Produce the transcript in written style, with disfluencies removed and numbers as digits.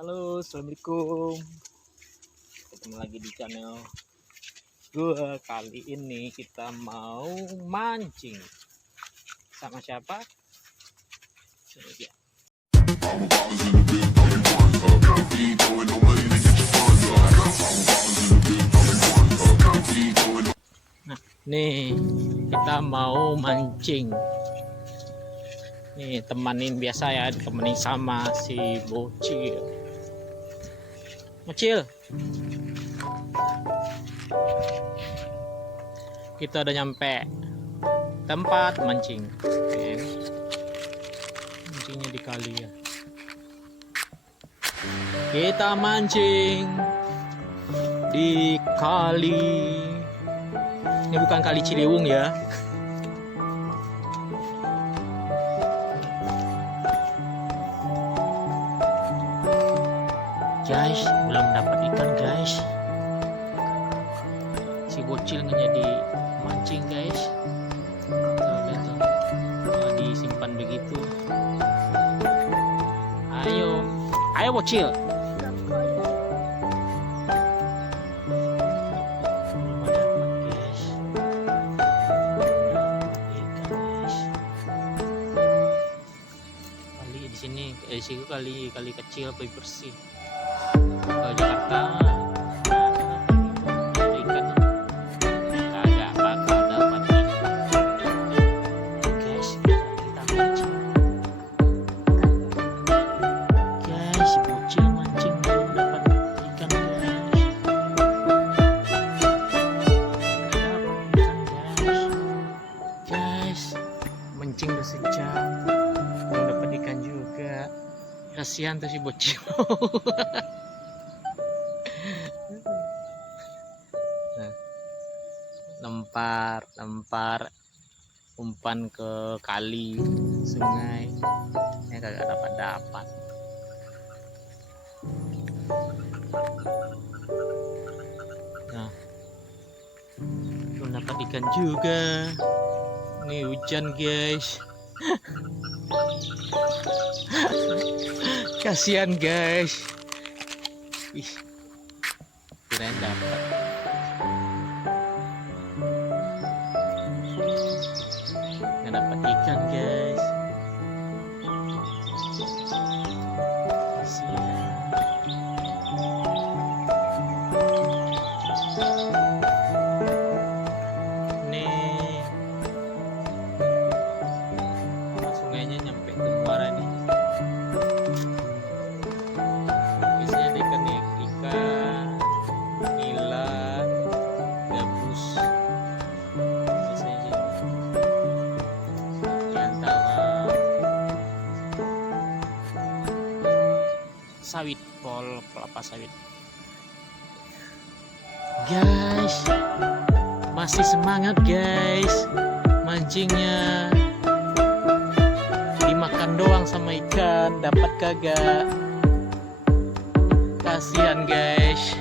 Halo, assalamualaikum. Ketemu lagi di channel gue. Kali ini kita mau mancing sama siapa? Ini dia. Nah, nih kita mau mancing. Nih temanin biasa ya, ditemenin sama si bocil. Bocil. Kita udah nyampe tempat mancing. Mancingnya di kali ya. Kita mancing di kali. Ini bukan kali Ciliwung ya. Guys, belum dapat ikan guys. Si bocil nggak jadi mancing guys. Tuh, lihat tuh, malah disimpan begitu. Ayo, ayo bocil. Belum dapat guys. Ikan guys. Kali di sini, di situ kali kecil, kali bersih. Kalau Jakarta ada ikannya, kagak bakal dapat ikan. Guys, kita mancing. Guys, bocil mancing belum dapat ikan guys. Guys, mancing udah sejam belum dapat ikan juga. Kasihan tuh si bocil. Nah, lempar umpan ke kali, sungai, ini kagak dapat. Nah, belum dapat ikan juga. Ini hujan guys. Kasihan guys. Ih, kirain dapat. Nggak dapat ikan guys. Kasihan. Nih, sungainya nyampe ke muara nih. Biasanya ada ikan nih, ikan nila, gabus. Biasanya di antara sawit, pol kelapa sawit. Guys, masih semangat guys mancingnya. Dimakan doang sama ikan, dapat kagak. Kasihan guys.